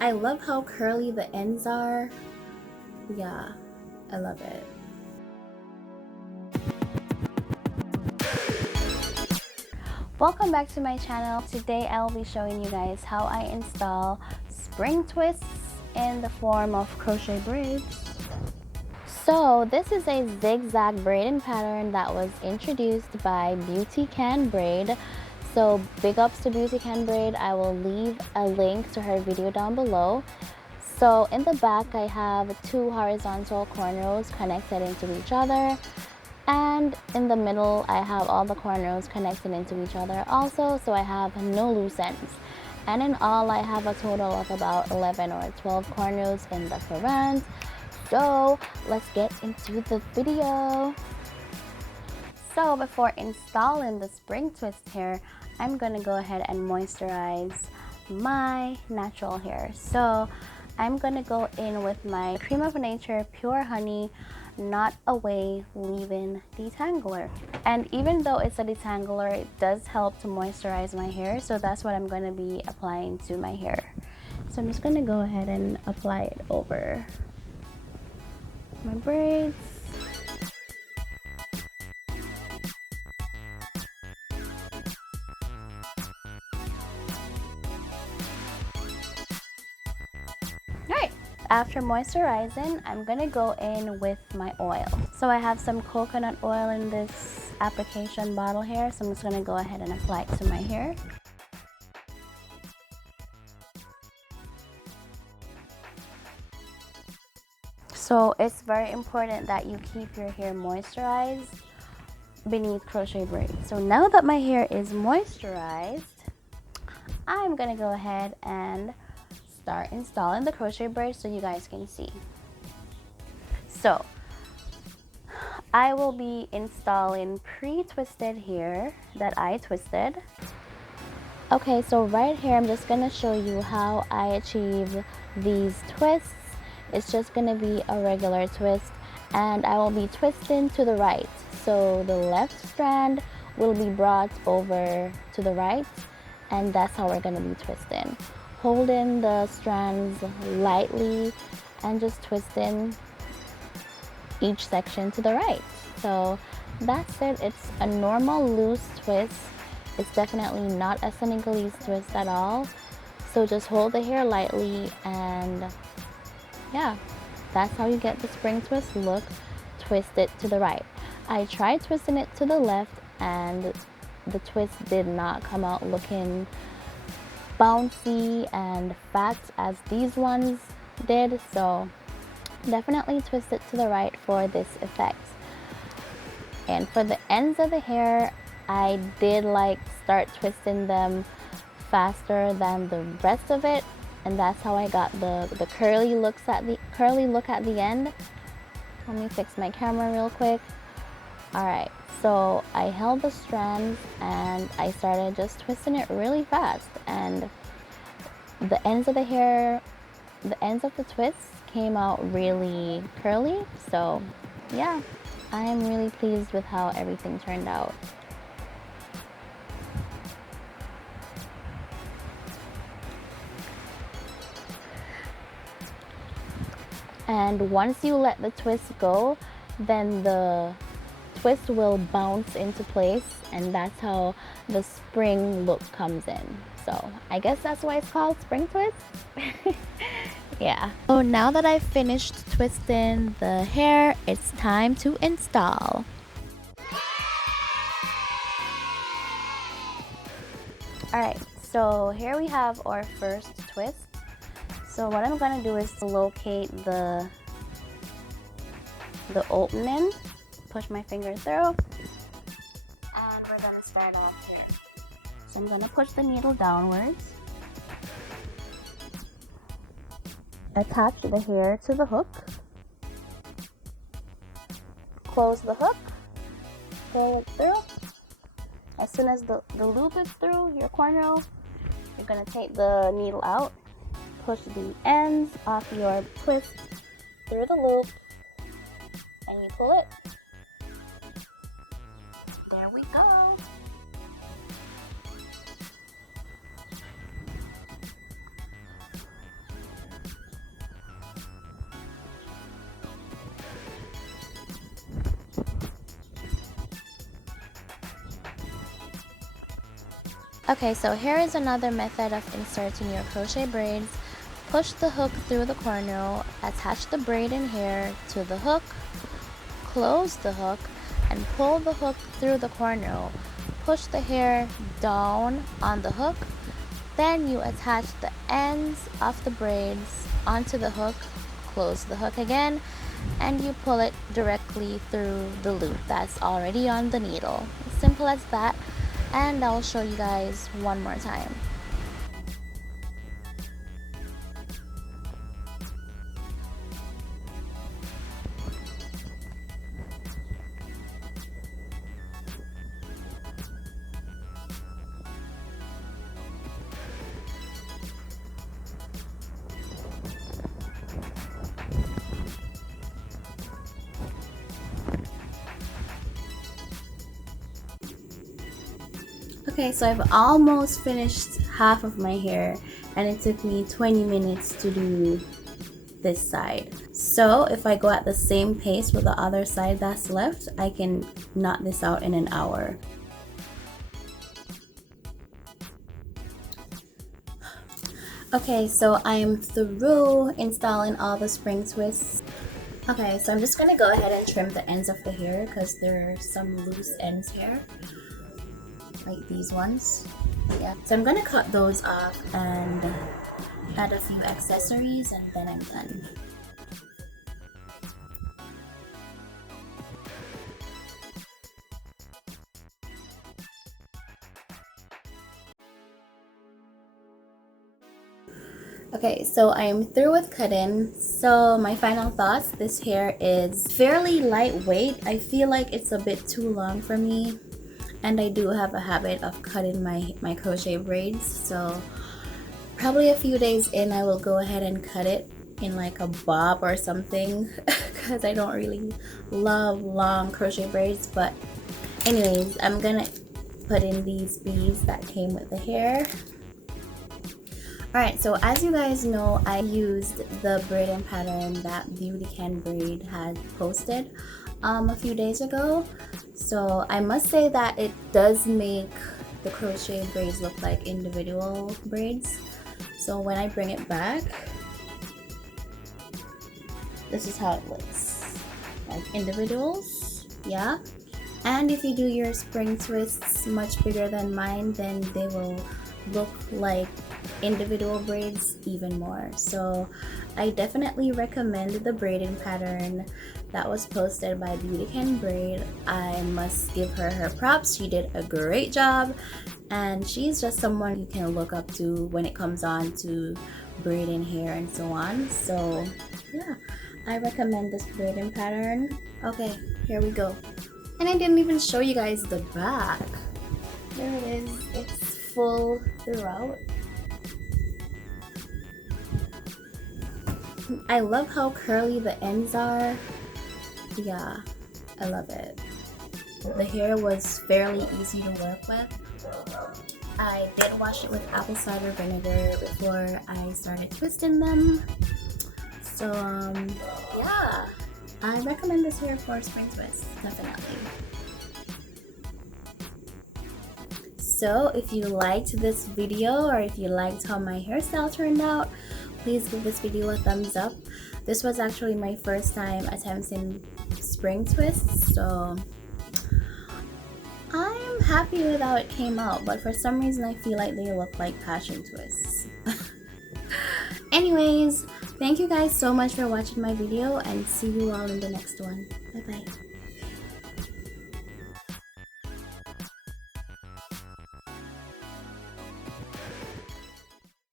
I love how curly the ends are. Yeah, I love it. Welcome back to my channel. Today I'll be showing you guys how I install spring twists in the form of crochet braids. So this is a zigzag braiding pattern that was introduced by BeautyCanBraid. So big ups to BeautyCanBraid. I will leave a link to her video down below. So in the back I have two horizontal cornrows connected into each other. And in the middle, I have all the cornrows connected into each other also, so I have no loose ends. And in all, I have a total of about 11 or 12 cornrows in the front. So let's get into the video. So before installing the spring twist hair, I'm gonna go ahead and moisturize my natural hair. So I'm gonna go in with my Cream of Nature Pure Honey Not Away Leave-In Detangler. And even though it's a detangler, it does help to moisturize my hair, so that's what I'm going to be applying to my hair. So I'm just going to go ahead and apply it over my braids. Alright, after moisturizing, I'm gonna go in with my oil. So I have some coconut oil in this application bottle here, so I'm just gonna go ahead and apply it to my hair. So it's very important that you keep your hair moisturized beneath crochet braids. So now that my hair is moisturized, I'm gonna go ahead and start installing the crochet braids so you guys can see. So I will be installing pre-twisted hair that I twisted. Okay, so right here I'm just gonna show you how I achieve these twists. It's just gonna be a regular twist, and I will be twisting to the right. So the left strand will be brought over to the right, and that's how we're gonna be twisting. Holding the strands lightly and just twisting each section to the right. So that's it. It's a normal loose twist. It's definitely not a Senegalese twist at all. So just hold the hair lightly, and yeah, that's how you get the spring twist look. Twist it to the right. I tried twisting it to the left, and the twist did not come out looking bouncy and fat as these ones did. So definitely twist it to the right for this effect. And for the ends of the hair, I did start twisting them faster than the rest of it, and that's how I got the curly look at the end. Let me fix my camera real quick. Alright, so I held the strands and I started just twisting it really fast, and the ends of the hair, the ends of the twists came out really curly. So yeah, I am really pleased with how everything turned out. And once you let the twist go, then the twist will bounce into place, and that's how the spring look comes in. So I guess that's why it's called spring twist. Yeah. So now that I've finished twisting the hair, it's time to install. Alright, so here we have our first twist. So what I'm gonna do is locate the opening, push my finger through, and we're gonna start off here. So I'm gonna push the needle downwards, attach the hair to the hook, close the hook, pull it through. As soon as the loop is through your cornrow, you're gonna take the needle out, push the ends off your twist through the loop, and you pull it. There we go. Okay, so here is another method of inserting your crochet braids. Push the hook through the corner, attach the braid in here to the hook, close the hook, and pull the hook through the corner. Push the hair down on the hook, then you attach the ends of the braids onto the hook, close the hook again, and you pull it directly through the loop that's already on the needle. Simple as that, and I'll show you guys one more time. Okay, so I've almost finished half of my hair, and it took me 20 minutes to do this side. So if I go at the same pace with the other side that's left, I can knock this out in an hour. Okay, so I'm through installing all the spring twists. Okay, so I'm just gonna go ahead and trim the ends of the hair because there are some loose ends here, like these ones. Yeah, so I'm gonna cut those off and add a few accessories, and then I'm done. Okay, so I am through with cutting. So my final thoughts, this hair is fairly lightweight. I feel like it's a bit too long for me, and I do have a habit of cutting my crochet braids, so probably a few days in I will go ahead and cut it in like a bob or something because I don't really love long crochet braids. But anyways, I'm gonna put in these beads that came with the hair. Alright, so as you guys know, I used the braiding pattern that BeautyCanBraid's had posted a few days ago. So I must say that it does make the crochet braids look like individual braids. So when I bring it back, this is how it looks, like individuals. Yeah, and if you do your spring twists much bigger than mine, then they will look like individual braids even more. So I definitely recommend the braiding pattern that was posted by BeautyCanBraid's. I must give her props. She did a great job, and she's just someone you can look up to when it comes on to braiding hair and so on. So yeah, I recommend this braiding pattern. Okay, here we go. And I didn't even show you guys the back. There it is. It's full throughout. I love how curly the ends are. Yeah, I love it. The hair was fairly easy to work with. I did wash it with apple cider vinegar before I started twisting them. So yeah, I recommend this hair for spring twists, definitely. So if you liked this video, or if you liked how my hairstyle turned out, please give this video a thumbs up. This was actually my first time attempting spring twists, so I'm happy with how it came out, but for some reason I feel like they look like passion twists. Anyways, thank you guys so much for watching my video, and see you all in the next one. Bye bye.